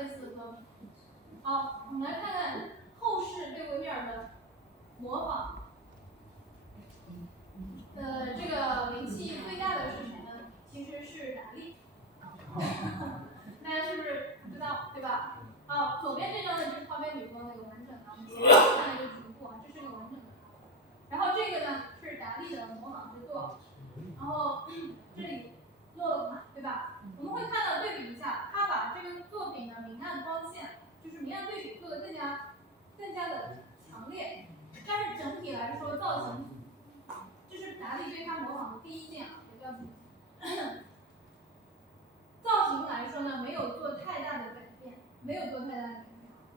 类似的作品。好，我们来看看后世对维米尔的模仿。这个名气最大的是谁呢？其实是达利。大家是不是知道，对吧？好，左边这张呢就是花边女风那个完整的，我们前面看一个局部啊，这是个完整的。然后这个呢是达利的模仿之作，然后这里落了款，对吧？我们会看到对比一下，他把这个作品的明暗光线，就是明暗对比做得更加的强烈，但是整体来说造型，这是达利对他模仿的第一件啊，也叫造型来说呢，没有做太大的改变，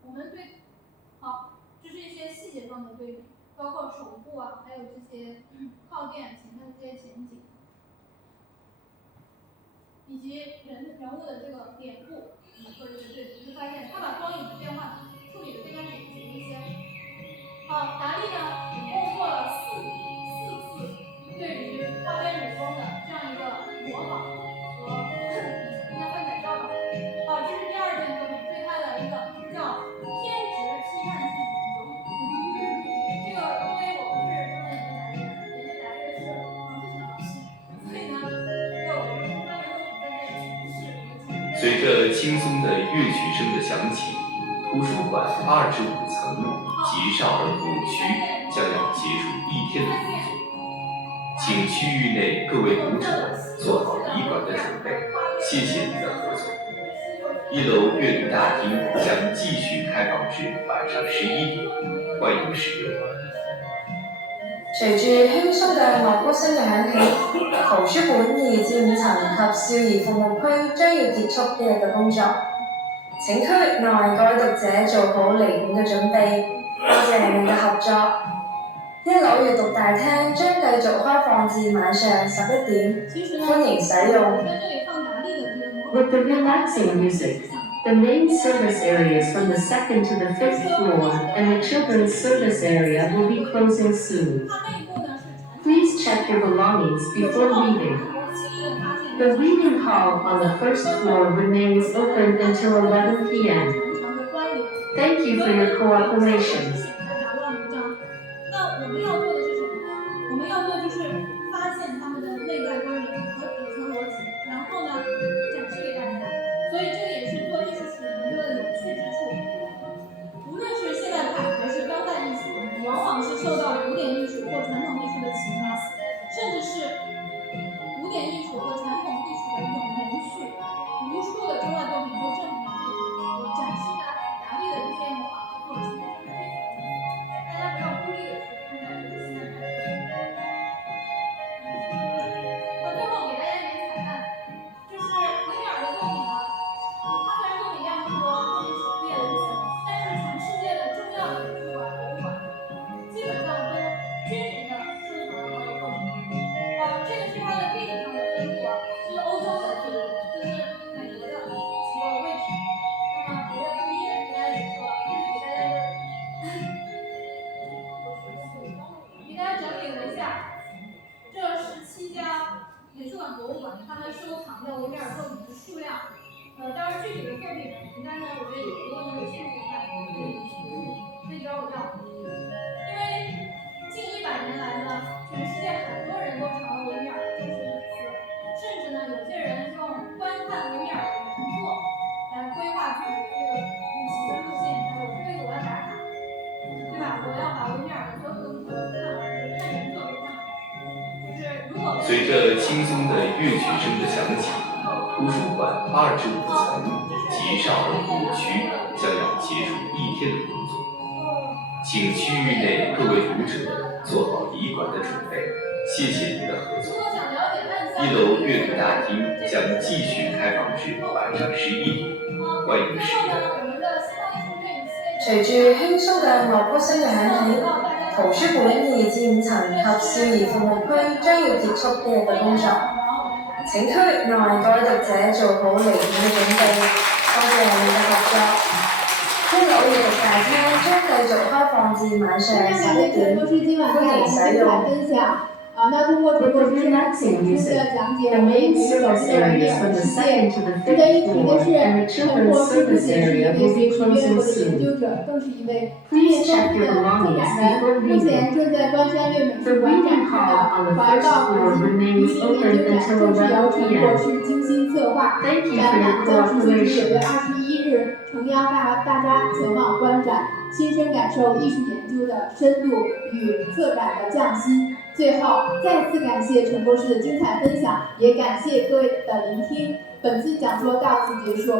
我们对，好，这是一些细节上的对比，包括手部啊，还有这些靠垫前面的这些前景，以及人物的这个脸部，做一个对比，就发现他把光影的变化处理得更加整齐一些。好，达利呢，一共做了四次对于花边女风的这样一个模仿和应该算改造吧。好，这是第二件作品，对他的一个叫偏执批判性研究。这个因为我们是专门研究达利的是黄志强老师，所以呢，对我们专门用在这里诠释。随着轻松的乐曲声的响起，图书馆2至5层及少儿服务区将要结束一天的工作，请区域内各位读者做好礼馆的准备，谢谢您的合作。1楼阅读大厅将继续开放至晚上11點，歡迎使用。隨住輕鬆嘅樂鼓聲嘅響起，圖書館2至5層及少兒服務區將要結束呢日嘅工作。請區域內各位讀者做好離館嘅準備，多謝你嘅合作。1樓閱讀大廳將繼續開放至晚上11點，歡迎使用。With the relaxing music, the main service areas from the 2nd to the 5th floor and the children's service area will be closing soon. Please check your belongings before leaving. The reading hall on the 1st floor remains open until 11 p.m. Thank you for your cooperation. 那我们要做的是什么呢？我们要做就是发现他们的内在关联和底层逻辑，然后呢展示给大家。所以这个也是做艺术史研究的有趣之处。无论是现代派还是当代艺术，往往是受到古典艺术或传统艺术的启发，甚至是古典艺术和传统艺术的一种延续。无数的中外作品都证明了这一点。我展示达利的这些模仿之作，其实就是这一点。大家不要孤立的去看待这个现代派作品。最后给大家一点彩蛋，就是维米尔的作品呢，他虽然作品量不多，作品史也很小，但是全世界的重要的美术馆、博物馆基本上都均匀的收藏了他的作品。这个是他的地理上的分布啊，是欧洲的地理，这是美国的几个位置。那么我也不一一的给大家解说了，就是给大家整理了一下这17家美术馆、博物馆他们收藏的维米尔作品的数量。当然具体的作品的名单呢，我觉得也不用有兴趣看，可以找我要。因为近100年来呢，全世界很多人都成了维米尔的忠实粉丝，甚至呢，有些人用观看维米尔的原作来规划自己的这个旅行的路线。我要打卡，对吧？我要把维米尔的所有作品都看完，看原作都看完。就是如果随着轻松的乐曲声的响起，图书馆2至5层及少儿服务区将要结束一天的工作，请区域内各位读者做好礼馆的准备，谢谢您的合作。1楼阅读大厅将继续开放至晚上11點，歡迎使用。隨住輕鬆嘅樂鼓聲嘅響起，圖書館2至5層及少兒服務區將要結束呢日嘅工作。請區域內各位讀者做好離館嘅準備，多謝你嘅合作。1樓閱讀大廳將繼續開放至晚上11點，歡迎使用。那通过陈博士深入的讲解，我们也可以走进了米尔的世界。值得一提的是，陈博士不仅是一位学习渊博的研究者，更是一位经验丰富的策展人。目前正在关山月美术馆展出的怀抱古今明星研究展，正是由陈博士精心策划。展览将持续至9月21日，诚邀大家前往观展，亲身感受艺术研究的深度与策展的匠心。最后，再次感谢陈博士的精彩分享，也感谢各位的聆听。本次讲座到此结束。